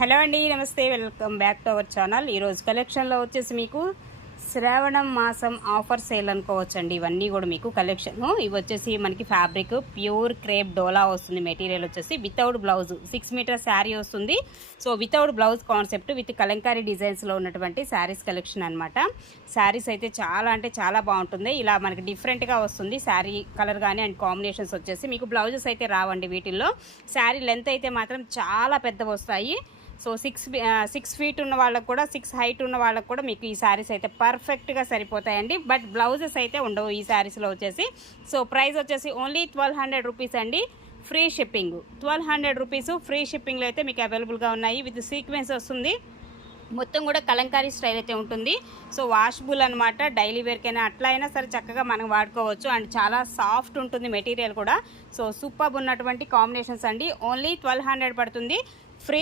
Hello అండి, నమస్తే, welcome back to our channel. ఈరోజు కలెక్షన్లో వచ్చేసి మీకు శ్రావణం మాసం ఆఫర్ సేల్ అనుకోవచ్చండి. ఇవన్నీ కూడా మీకు కలెక్షన్. ఇవి వచ్చేసి మనకి ఫ్యాబ్రిక్ ప్యూర్ క్రేప్ డోలా వస్తుంది. మెటీరియల్ వచ్చేసి వితౌట్ బ్లౌజ్ 6 మీటర్ శారీ వస్తుంది. So without blouse concept with Kalamkari డిజైన్స్లో ఉన్నటువంటి శారీస్ కలెక్షన్ అనమాట. శారీస్ అయితే చాలా అంటే చాలా బాగుంటుంది. ఇలా మనకి డిఫరెంట్గా వస్తుంది శారీ కలర్ కానీ అండ్ కాంబినేషన్స్ వచ్చేసి. మీకు బ్లౌజెస్ అయితే రావండి వీటిల్లో. శారీ లెంత్ అయితే మాత్రం చాలా పెద్దవి వస్తాయి. సో 6 ఫీట్ ఉన్న వాళ్ళకు కూడా 6 హైట్ ఉన్న వాళ్ళకు కూడా మీకు ఈ శారీస్ అయితే పర్ఫెక్ట్గా సరిపోతాయండి. బట్ బ్లౌజెస్ అయితే ఉండవు ఈ శారీస్లో వచ్చేసి. సో ప్రైస్ వచ్చేసి ఓన్లీ 1200 రూపీస్ అండి. ఫ్రీ షిప్పింగ్ 1200 రూపీస్ ఫ్రీ షిప్పింగ్లో అయితే మీకు అవైలబుల్గా ఉన్నాయి. విత్ సీక్వెన్స్ వస్తుంది. మొత్తం కూడా కలంకారీ స్టైల్ అయితే ఉంటుంది. సో వాషబుల్ అనమాట. డైలీ వేర్కైనా అట్లా అయినా సరే చక్కగా మనం వాడుకోవచ్చు. అండ్ చాలా సాఫ్ట్ ఉంటుంది మెటీరియల్ కూడా. సో సూపర్ ఉన్నటువంటి కాంబినేషన్స్ అండి. ఓన్లీ 1200 పడుతుంది. ఫ్రీ